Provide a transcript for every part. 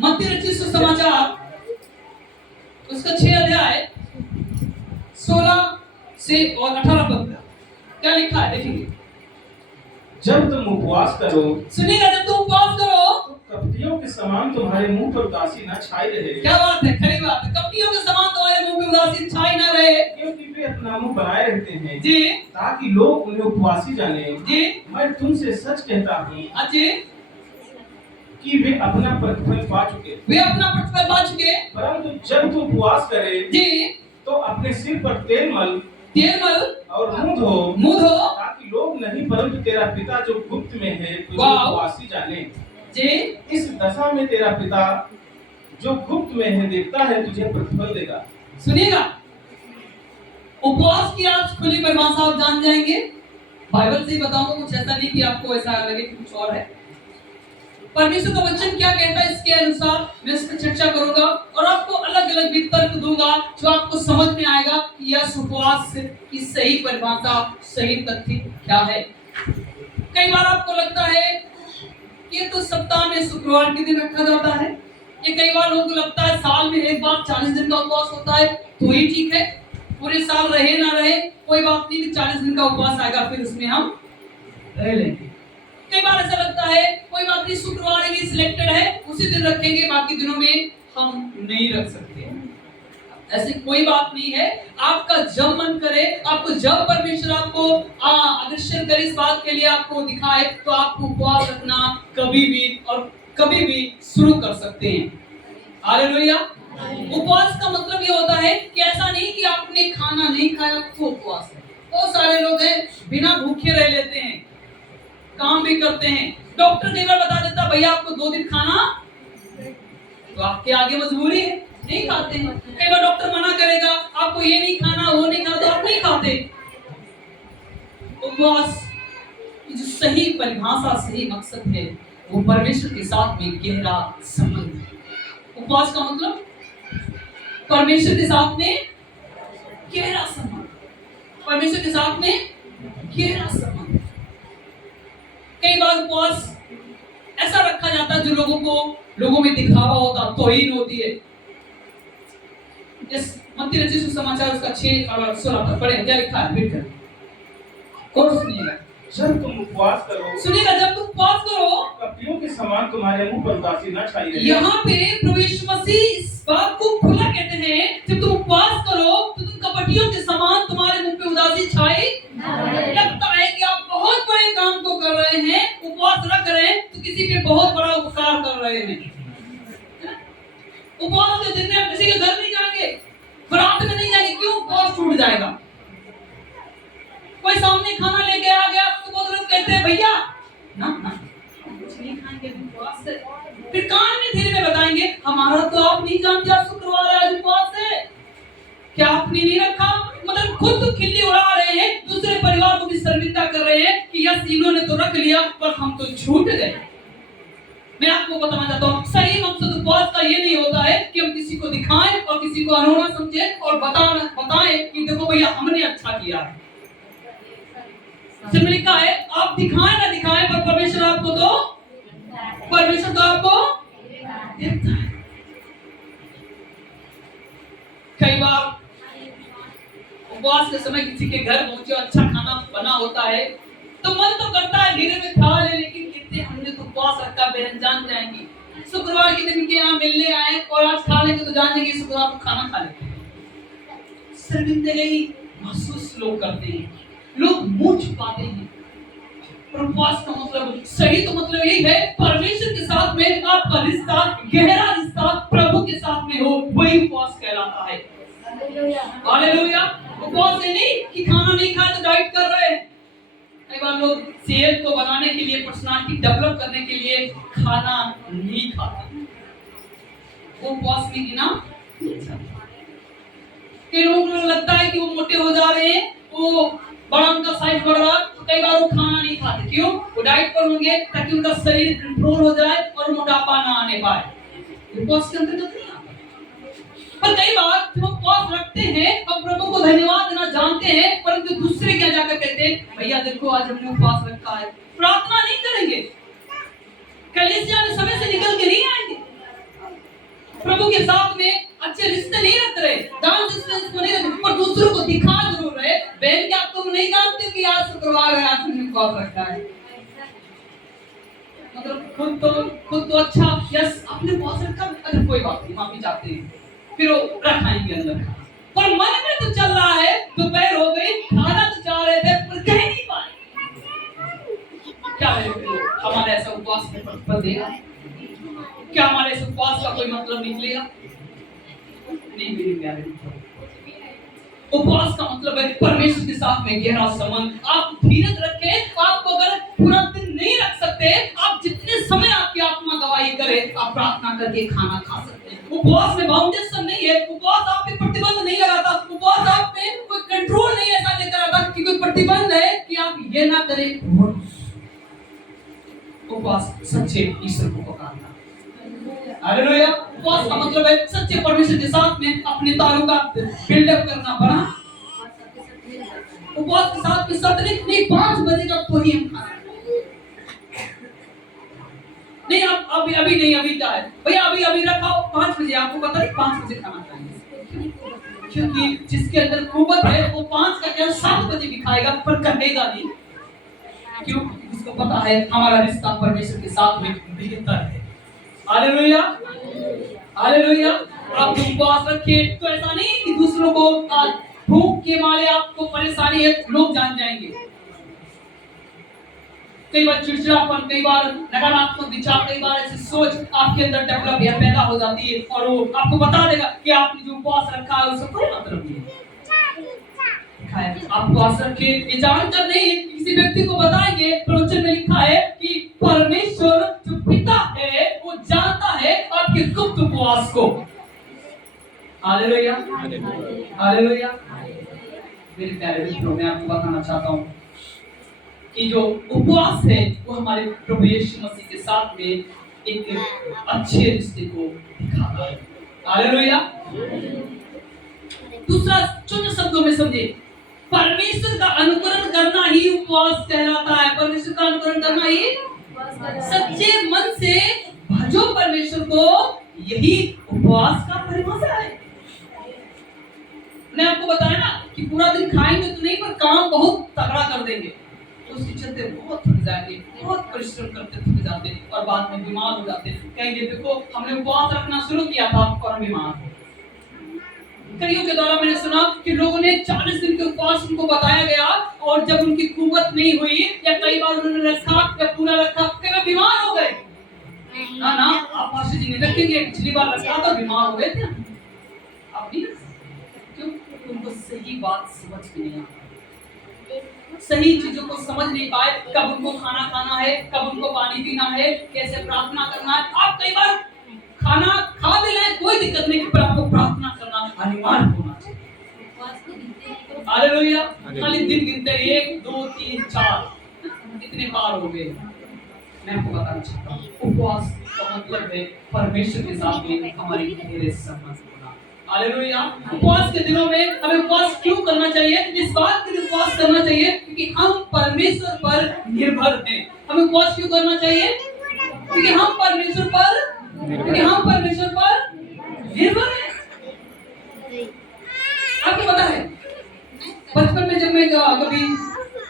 मत्ती रचित सुसमाचार उसका 6 अध्याय 16 से और 18 पद क्या लिखा है देखिए। जब तुम उपवास करो, सुनिएगा, जब तुम उपवास करो तो कपटियों के समान तुम्हारे मुंह पर उदासी न छाई रहे। क्या बात है, खरी बात है। कपटियों के समान तुम्हारे मुंह पे उदासी छाई ना रहे, क्योंकि वे अपना मुंह बनाए रहते हैं जी, ताकि लोग उन्हें उपवासी जाने। जी, मैं तुमसे सच कहता हूँ जी, कि वे अपना प्रतिफल पा चुके। वे अपना प्रतिफल पा चुके। परंतु जब तू उपवास करे, जी, तो अपने सिर पर तेल मल और मुंह धो, ताकि लोग नहीं परंतु तेरा पिता जो गुप्त में है तुझे उपवासी जाने। जी, इस दशा में तेरा पिता जो गुप्त में है देखता है तुझे प्रतिफल देगा। सुनिएगा, उपवास की आज खुली परिभाषा आप जान जाएंगे। बाइबल से ही बताऊंगा, कुछ ऐसा नहीं कि आपको ऐसा लगे कि कुछ और है। परमेश्वर का वचन क्या कहता है इसके अनुसार मैं इस पर चर्चा करूंगा और आपको अलग अलग वितर्क दूंगा जो आपको समझ में आएगा कि यह उपवास की सही परिभाषा, सही तथ्य क्या है। कई बार आपको लगता है कि ये तो सप्ताह में शुक्रवार के दिन रखा जाता है, ये कई बार लोगों को लगता है साल में एक बार 40 दिन का उपवास होता है तो ही ठीक है, पूरे साल रहे ना रहे कोई बात नहीं, 40 दिन का उपवास आएगा फिर उसमें हम रह लेंगे। कई बार ऐसा लगता है कोई बात नहीं, शुक्रवार ही सिलेक्टेड है उसी दिन रखेंगे, बाकी दिनों में हम नहीं रख सकते। ऐसी कोई बात नहीं है, आपका जब मन करे, आपको जब परमेश्वर आपको अग्रसर करे इस बात के लिए आपको दिखाए तो आप उपवास रखना कभी भी और कभी भी शुरू कर सकते हैं। हालेलुया। उपवास का मतलब ये होता है कि ऐसा नहीं कि आपने खाना नहीं खाया तो उपवास है। बहुत सारे लोग हैं बिना भूखे रह लेते हैं, काम भी करते हैं, डॉक्टर कई बार बता देता भैया आपको 2 दिन खाना, तो आपके आगे मजबूरी है, नहीं खाते हैं। कई बार डॉक्टर मना करेगा आपको ये नहीं खाना वो नहीं खाना, तो आप नहीं खाते। उपवास की जो सही परिभाषा, सही मकसद है वो परमेश्वर के साथ में गहरा संबंध है। उपवास का मतलब परमेश्वर के साथ में गहरा संबंध, परमेश्वर के साथ में गहरा संबंध। कई बार उपवास ऐसा रखा जाता है जो लोगों में दिखावा होता, तौहीन होती है। इस मत्ती रचित सुसमाचार उसका 6 और 16 पर पढ़ें, क्या लिखा है फिर कौन सुनिएगा। जब तुम उपवास करो, सुनिएगा, जब तुम उपवास करो कपटियों के समान तुम्हारे मुंह पर उदासी न छाई रहे। यहाँ पे प्रभु यीशु मसीह इस बात को खुला कहते हैं, जब तुम उपवास करो तो तुम कपटियों के समान तुम्हारे मुंह पे उदासी छाई। लगता है कि आप बहुत बड़े काम को कर रहे हैं, उपवास रख रहे हैं तो किसी पे बहुत बड़ा उपकार कर रहे हैं। उपवास के दिन में आप किसी के घर नहीं जाएंगे, बारात में नहीं जाएंगे, क्यों? उपवास टूट जाएगा। कोई सामने खाना लेके आ गया तो बहुत लोग कहते हैं भैया ना कुछ नहीं खाएंगे उपवास से, फिर कान में धीरे में बताएंगे हमारा तो आप नहीं जानते आज शुक्रवार है, आज उपवास है, क्या आपने नहीं रखा? मतलब खुद तो खिल्ली उड़ा रहे हैं, दूसरे परिवार को भी शर्मिंदा कर रहे हैं कि यस इन्होंने तो रख लिया पर हम तो छूट गए। मैं आपको बताना चाहता हूँ सही मकसद उपवास का ये नहीं होता है कि हम किसी को दिखाएं और किसी को अनहोना समझे और बताएं कि देखो भैया हमने अच्छा किया है। सिर्फ लिखा है आप दिखाएं ना दिखाएं पर परमेश्वर आपको तो आपको देखता है। कई बार उपवास के समय किसी के घर पहुंचे, अच्छा खाना बना होता है तो मन तो करता है धीरे में खा ले, लेकिन कितने हमने तो उपवास रखा बहन जान जाएंगी, शुक्रवार के दिन के यहाँ मिलने आए और आज खा लेंगे तो जान जाएंगे शुक्रवार को खाना खा लेते हैं। शर्मिंदगी महसूस लोग करते हैं, लोग मुंह छुपाते हैं। उपवास का मतलब सही तो मतलब यही है परमेश्वर के साथ में आपका रिश्ता, गहरा रिश्ता प्रभु के साथ में हो, वही उपवास कहलाता है। हालेलुया। उपवास से नहीं कि खाना नहीं खाए तो डाइट कर रहे हैं। कई बार लोग सेहत को बनाने के लिए, पर्सनालिटी डेवलप करने के लिए खाना नहीं खाते, वो उपवास में गिना। कई लोगों को लगता है कि वो मोटे हो जा रहे हैं, वो बड़ा उनका साइज बढ़ रहा, तो कई बार वो खाना नहीं खाते। क्यों? वो डाइट पर होंगे ताकि उनका शरीर कंट्रोल हो जाए और मोटापा ना आने पाए। उपवास के अंतर्गत नहीं आता। पर कई बार जब हम उपवास रखते हैं हम प्रभु को धन्यवाद देना जानते हैं, परंतु दूसरे क्या जाकर कहते हैं भैया देखो आज हमने उपवास रखा है, प्रार्थना नहीं करेंगे, कलीसिया में समय से निकल के नहीं आएंगे, खुद तो अच्छा, यस आपने उपवास रखा, अरे कोई बात नहीं, माफी चाहते हैं, फिर वो रखाएंगे अंदर खाना। पर मन में तो चल रहा है, दोपहर हो गई, खाना तो चाह रहे थे पर कह नहीं पाए। क्या हमारे ऐसा उपवास में प्रतिफल देगा? क्या हमारे इस उपवास का कोई मतलब निकलेगा? नहीं मेरे प्यारे मित्रों, उपवास का मतलब है परमेश्वर के साथ में गहरा संबंध। आप धीरज रखें, आपको अगर पूरा दिन नहीं रख सकते, आप जितने समय आपकी आत्मा गवाही करे, आप प्रार्थना करके खाना खा सकते हैं। उपवास में बाउंडेशन नहीं है, उपवास आप पे प्रतिबंध नहीं लगाता, उपवास आप पे कोई कंट्रोल नहीं ऐसा लेकर आता कि कोई प्रतिबंध है कि आप ये ना करें। उपवास सच्चे ईश्वर को पकाना। हालेलुया। उपवास का मतलब है सच्चे परमेश्वर के साथ में अपने ताल्लुकात बिल्डअप करना, बना। उपवास के साथ में सतने नहीं 5 बजे तक तो ही हम खाना नहीं, आप अभी नहीं, अभी क्या है भैया, अभी रखाओ 5 बजे, आपको पता नहीं 5 बजे खाना चाहिए, क्योंकि जिसके अंदर कुव्वत है वो 5 का क्या 7 बजे भी खाएगा पर कहेगा नहीं। क्यों? उसको पता है हमारा रिश्ता परमेश्वर के साथ में बेहतर है। Hallelujah, hallelujah. आप उपवास रखिए तो ऐसा नहीं कि दूसरों को भूख के मारे आपको परेशानी है, लोग जान जाएंगे। कई बार चिड़चिड़ापन, कई बार नकारात्मक विचार, कई बार ऐसी सोच आपके अंदर डेवलप या पैदा हो जाती है और वो आपको बता देगा कि आपने जो उपवास रखा है उसका कोई मतलब नहीं है। आप उपवास रखिए, ये जानकर नहीं किसी व्यक्ति को बताएंगे। प्रवचन में लिखा है कि परमेश्वर जो पिता है वो जानता है आपके गुप्त उपवास को। Hallelujah, hallelujah. मेरे प्यारे मित्रों, मैं आपको बताना चाहता हूँ कि जो उपवास है वो हमारे प्रभु यीशु मसीह के साथ में एक अच्छे रिश्ते को दिखाता है। हालेलुया। दूसरा छोटे शब्दों में समझे, परमेश्वर का अनुकरण करना ही उपवास कहलाता है। परमेश्वर का अनुकरण करना ही, सच्चे मन से भजो परमेश्वर को, यही उपवास का परिभाषा है। मैं आपको बताया ना कि पूरा दिन खाएंगे तो नहीं, पर काम बहुत तगड़ा कर देंगे, उसके चलते बहुत थक जाएंगे, बहुत परिश्रम करते थक जाते हैं और बाद में बीमार हो जाते हैं। कहेंगे देखो हमने उपवास रखना शुरू किया था और हम बीमार हो। कईयों के द्वारा मैंने सुना कि लोगों ने 40 दिन के उपवास उनको बताया गया और जब उनकी कुव्वत नहीं हुई या कई बार उन्होंने रखा या पूरा रखा, कई बार बीमार हो गए। ना आप पास्टर जी नहीं रखेंगे, पिछली बार रखा तो बीमार हो गए थे, अब नहीं। क्यों? उनको सही बात समझ में नहीं आई, सही चीजों को समझ नहीं पाए, कब उनको खाना खाना है, कब उनको पानी पीना है, कैसे प्रार्थना करना है। आप कई बार खाना खा भी लें कोई दिक्कत नहीं, पर आपको प्रार्थना करना अनिवार्य होना चाहिए। हालेलुया। खाली दिन गिनते 1 2 3 4 कितने बार हो गए। मैं आपको बताना चाहता हूँ उपवास का मतलब है परमेश्वर के साथ में हमारी गहरे संबंध होना। हालेलुया। उपवास के दिनों में हमें उपवास क्यों करना चाहिए? इस बात के लिए उपवास करना चाहिए क्योंकि हम परमेश्वर पर निर्भर हैं। हमें उपवास क्यों करना चाहिए? क्योंकि हम परमेश्वर पर निर्भर हैं। आपको पता है बचपन में जब मैं कभी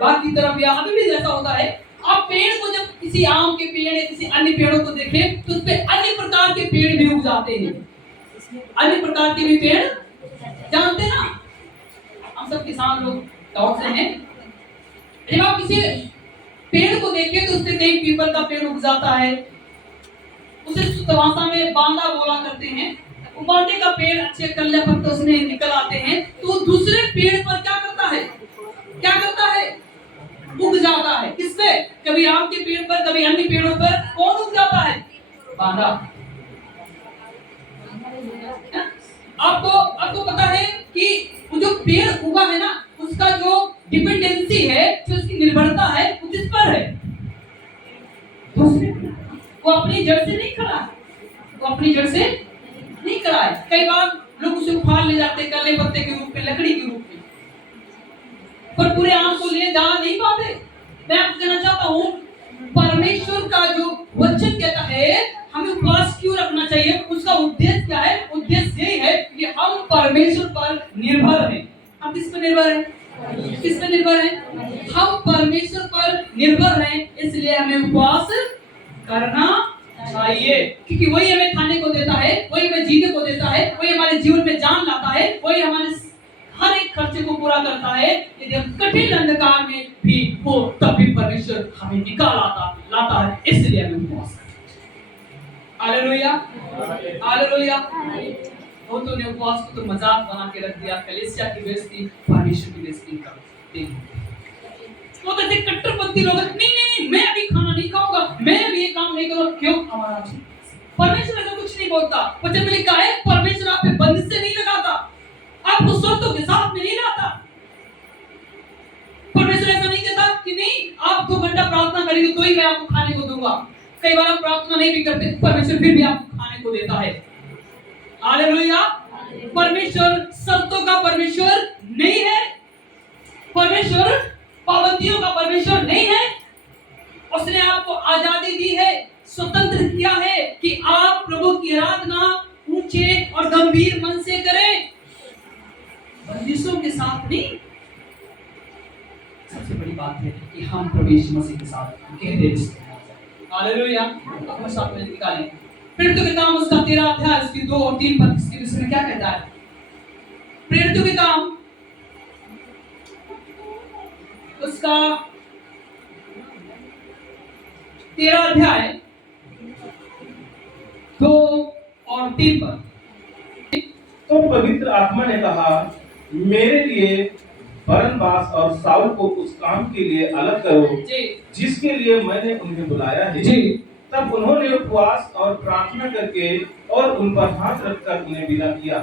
बाग की तरफ या अभी भी जैसा होता है, आप पेड़ को जब किसी आम के पेड़ या किसी अन्य पेड़ों को देखें तो उसपे अन्य प्रकार के पेड़ भी उग जाते हैं। अन्य प्रकार के भी पेड़ जानते ना, हम सब किसान लोग गाँव से हैं। जब आप किसी पेड़ को देखें तो उससे कई पीपल का पेड़ उग जाता है, उसे भाषा में बांदा बोला करते हैं। वो बांदे का पेड़ अच्छे कल्ले पत्ते उसमें निकल आते हैं तो दूसरे पेड़ पर क्या करता है? उग जाता है। किसपे? कभी आम के पेड़ पर, कभी अन्य पेड़ों पर। कौन उग जाता है? बांदा। आपको पता है कि वो जो पेड़ उगा है ना, उसका जो डिपेंडेंसी है, जो उसकी निर्भरता है, वो किस पर है? वो अपनी जड़ से नहीं खड़ा है। कई बार लोग उसे उखाड़ ले जाते कल्ले पत्ते के रूप में, लकड़ी के रूप में, पर पूरे आम को ले जा नहीं पाते। मैं आपको कहना चाहता हूँ परमेश्वर का जो वचन कहता है हमें उपवास क्यों रखना चाहिए, उसका उद्देश्य क्या है? उद्देश्य यही है कि हम परमेश्वर पर निर्भर हैं। हम किस पर निर्भर हैं? हम परमेश्वर पर निर्भर हैं, इसलिए हमें उपवास करना चाहिए, क्योंकि वही हमें खाने को देता है, वही हमें जीने को देता है, वही हमारे जीवन में जान लाता है, वही हमारे हर एक खर्चे को पूरा करता है। यदि हम कठिन अंधकार में भी हो तब भी परमेश्वर हमें निकाल लाता है, इसलिए हमें उपवास करना। Hallelujah, hallelujah. बहुतों ने उपवास को तो मजाक बना के रख दिया, कलीसिया की बेइज्जती, परमेश्वर की बेइज्जती कर दी। वो कहते कट्टरपंथी लोग, नहीं मैं अभी खाना नहीं खाऊंगा, मैं अभी ये काम नहीं करूंगा। क्यों? हमारा परमेश्वर ऐसा कुछ नहीं बोलता। वचन में लिखा है परमेश्वर आप पे बंदिश से नहीं लगाता, आपको शर्तों के साथ में नहीं लाता। परमेश्वर ऐसा नहीं कहता कि नहीं आप 2 घंटा प्रार्थना करेंगे तो ही मैं आपको खाने को दूंगा। कई बार आप प्रार्थना नहीं भी करते, परमेश्वर फिर भी आपको खाने को देता है। हालेलुया। परमेश्वर शर्तों का परमेश्वर नहीं है, परमेश्वर पाबंदियों का परमेश्वर नहीं है। उसने आपको आजादी दी है, स्वतंत्र किया है कि आप प्रभु की आराधना ऊंचे और गंभीर मन से करें, बंदिशों के साथ नहीं। सबसे बड़ी बात है कि हम प्रभु यीशु मसीह के साथ गहरे रिश्ते में हैं। हालेलुया। अपने साथ में निकालें प्रेरितों के काम उसका 13 अध्याय उसकी 2 और 3 पद इसके विषय में क्या कहता है? प्रेरितों के काम उसका 13 अध्याय 2 और 3 पद। तो पवित्र आत्मा ने कहा, मेरे लिए बरनबास और शाऊल को उस काम के लिए अलग करो जिसके लिए मैंने उन्हें बुलाया है। तब उन्होंने उपवास और प्रार्थना करके और उन पर हाथ रखकर उन्हें विदा किया।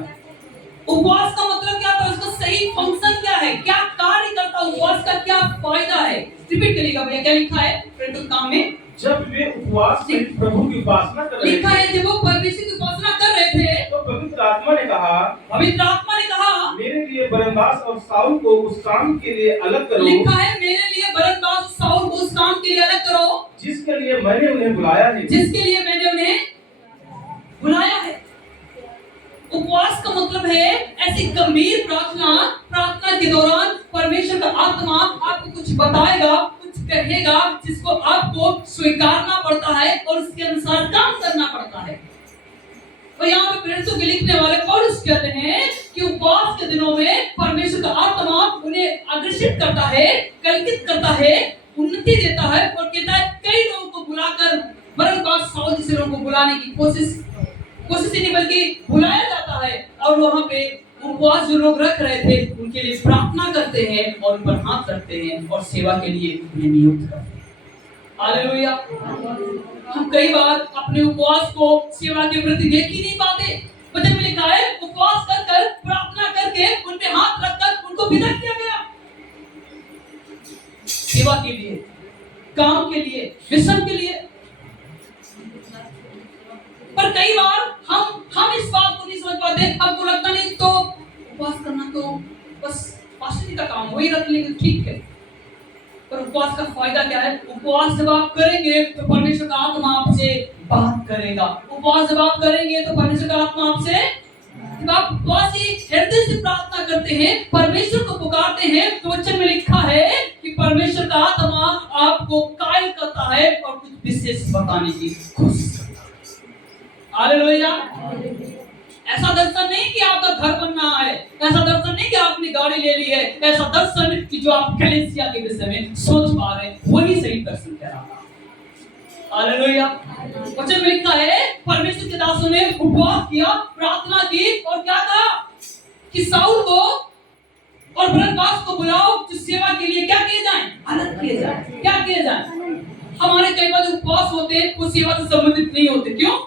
उपवास का मतलब क्या था? उसका सही फंक्शन क्या है, क्या कार्य करता है उपवास का, क्या फायदा है? रिपीट करिएगा भैया, क्या लिखा है प्रेरितों के काम में? जब वे उपवास से प्रभु की उपासना कर रहे थे, लिखा है जब वो परमेश्वर की उपासना कर रहे थे तो पवित्र आत्मा ने कहा, मेरे लिए बरनबास और शाऊल को उस काम के लिए अलग करो। लिखा है मेरे लिए बरनबास और शाऊल को उस काम के लिए अलग करो जिसके लिए मैंने उन्हें बुलाया है। जिसके लिए मैंने उन्हें बुलाया है। उपवास का मतलब है ऐसी गंभीर प्रार्थना के दौरान परमेश्वर का आत्मा आपको कुछ बताएगा, कुछ कहेगा, जिसको आपको स्वीकारना पड़ता है और उसके अनुसार काम करना पड़ता है। और यहाँ पे प्रेरितों के लिखने वाले पौलुस कहते हैं कि उपवास के दिनों में परमेश्वर का आत्मा उन्हें आकर्षित करता है, कल्पित करता है, उन्नति देता है और कहता है कई लोगों को बुलाकर बरनबास शाऊल जैसे लोगों को बुलाने की कोशिश ही नहीं बल्कि बुलाया जाता है। और वहां पे उपवास जो लोग रख रहे थे उनके लिए प्रार्थना करते हैं और उन पर हाथ रखते हैं और सेवा के लिए उन्हें नियुक्त करते हैं। हालेलुया। हम कई बार अपने उपवास को सेवा के प्रति देख ही नहीं पाते। वचन में लिखा है उपवास कर प्रार्थना करके उन पे हाथ रखकर उनको विदा किया गया, सेवा के लिए, काम के लिए, मिशन के लिए। पर कई बार हम इस बात को नहीं समझ पाते। हमको लगता नहीं तो उपवास करना तो बस पास्टर का काम, वही रख लेंगे ठीक है। पर उपवास का फायदा क्या है? उपवास जब आप करेंगे तो परमेश्वर का आत्मा आपसे बात करेगा। उपवास जब आप करेंगे तो परमेश्वर का आत्मा आपसे, जब आप उपवास हृदय से प्रार्थना करते हैं, परमेश्वर को पुकारते हैं, तो वचन में लिखा है कि परमेश्वर का आत्मा आपको कायल करता है और कुछ विशेष बताने की कोशिश करता है। हालेलुया। ऐसा दर्शन नहीं कि आपका घर बनना है, ऐसा दर्शन नहीं कि आपने गाड़ी ले ली है, ऐसा दर्शन कि जो आप कलीसिया के विषय में सोच पा रहे हैं वही सही दर्शन कह रहा है। हालेलुया। वचन में लिखा है परमेश्वर के दासों ने उपवास किया, प्रार्थना की और क्या कहा कि शाऊल को और बरनबास को बुलाओ जो सेवा के लिए क्या किए जाएं, अलग किए जाएं। क्या किए जाएं? हमारे कई बार उपवास होते हैं वो सेवा से संबंधित नहीं होते। क्यों?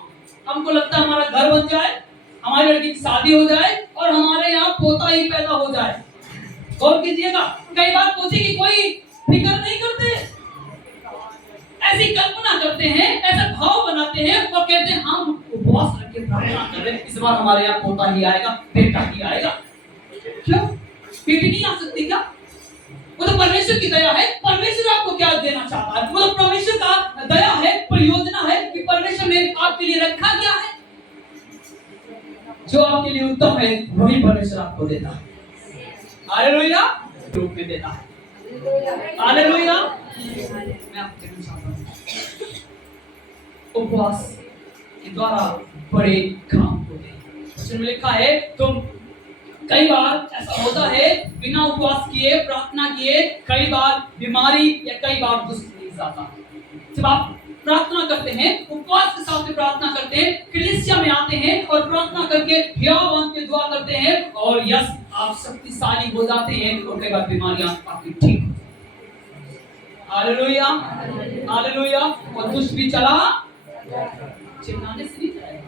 हमको लगता है हमारा घर बन जाए, हमारी लड़की की शादी हो जाए और हमारे यहाँ पोता ही पैदा हो जाए। गौर कीजिएगा, कई बार पोते की कोई फिक्र नहीं करते, ऐसी कल्पना करते हैं, ऐसा भाव बनाते हैं और कहते हैं हम उपवास रख के प्रार्थना कर रहे हैं, इस बार हमारे यहाँ पोता ही आएगा, बेटा ही आएगा। क्यों? बेटी नहीं आ सकती क्या? वो तो परमेश्वर की दया है। परमेश्वर आपको क्या देना चाहता है? वो तो परमेश्वर का दया है, परियोजना है कि परमेश्वर ने आपके लिए रखा क्या है, जो आपके लिए उत्तम है वही परमेश्वर आपको देता है। हालेलुया। रूप में देता है। हालेलुया। मैं आपको कहना चाहता हूं उपवास के द्वारा बड़े काम होते हैं। वचन में लिखा है तुम कई बार ऐसा होता है बिना उपवास किए प्रार्थना किए कई बार बीमारी या कई बार दुष्ट नहीं आता। जब आप प्रार्थना करते हैं उपवास के साथ में प्रार्थना करते हैं कलीसिया में आते हैं और प्रार्थना करके ध्यान के दुआ करते हैं और यस आप शक्तिशाली हो जाते हैं और कई बार बीमारियां आपकी ठीक हो जाती हैं। Hallelujah hallelujah. और दुष्ट भी चला चिल्लाने से नहीं जाएगा,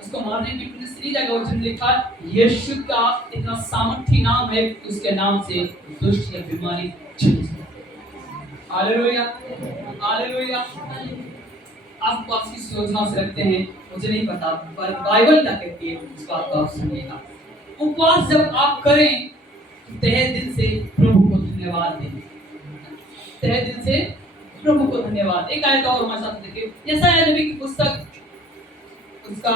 उसको मारने पीटने से नहीं जाएगा। वचन लिखा यीशु का इतना सामर्थी नाम है उसके नाम से दुष्ट या बीमारी चली जाती है। Hallelujah hallelujah. आप उपवास किस योजना से रखते हैं मुझे नहीं पता पर बाइबल क्या कहती है उस बात को आप सुनिएगा। उपवास जब आप करें तहे दिल से प्रभु को धन्यवाद दें, तहे दिल से प्रभु को धन्यवाद। एक आयत और हमारे साथ देखिए यशायाह नबी की पुस्तक उसका